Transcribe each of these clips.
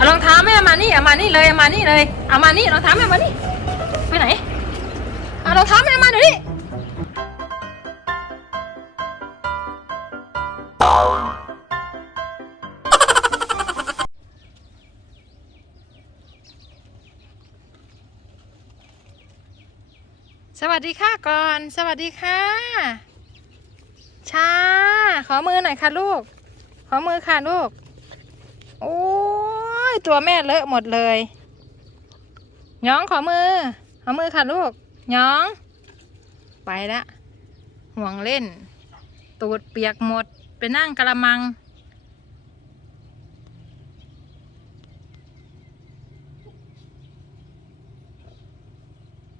เอารองเท้าแม่มานี่เอามานี่เลยเอามานี่เลยเอามานี่รองเท้าแม่มานี่ไปไหนเอารองเท้าแม่มาเดี๋ยวนี้สวัสดีค่ะก่อน สวัสดีค่ะ ชา ขอมือหน่อยค่ะลูก ขอมือค่ะลูก โอ้ ยตัวแม่เลอะหมดเลยน้องขอมือ ขอมือค่ะลูกน้อง ไปละห่วงเล่น ตูดเปียกหมด ไปนั่งกระมัง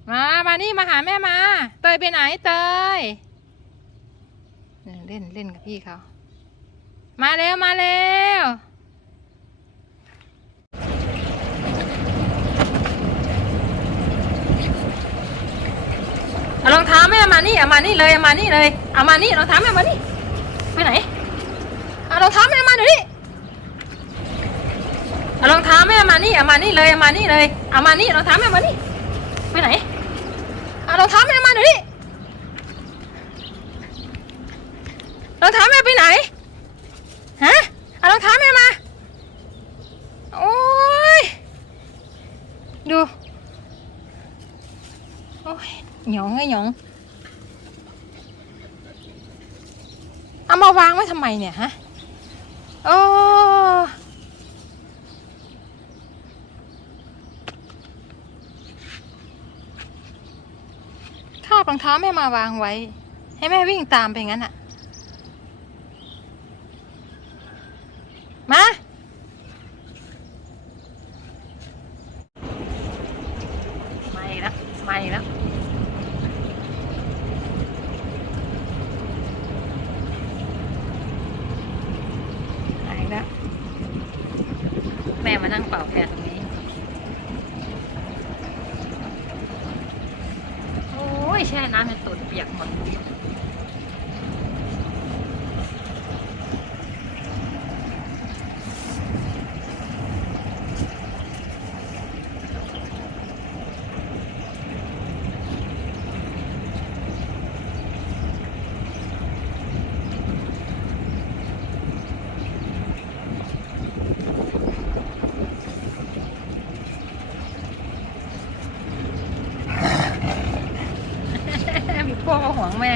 มา มานี่มาหาแม่มา เตยไปไหนเตยเล่นเล่นเล่นกับพี่เขา มาเร็วมาเร็ว เอารองเท้าแม่มา นี่เอามานี่เลยเอามานี่เลยเอามานี่รองเท้าแม่มานี่ไปไหนเอารองเท้าแม่มาเดี๋ยวนี้เอารองเท้าแม่มานี่เอามานี่เลยเอามานี่เลยเอามานี่รองเท้าแม่มานี่ไปไหนเอารองเท้าแม่มาเดี๋ยวนี้รองเท้าแม่ไปไหนฮะเอารองเท้าแม่มาโอ้ยดูโอ้ยหยองไงหยอง เอามาวางไว้ทำไมเนี่ยฮะโอ้คาบรองเท้าแม่มาวางไว้ ให้แม่วิ่งตามไปงั้นอะมาไม่แล้วไม่แล้ว หายแล้ว แม่มานั่งเป่าแพรตรงนี้ โอ้ยแช่น้ำจนตูดเปียกหมด พี่โป้ก็ห่วงแม่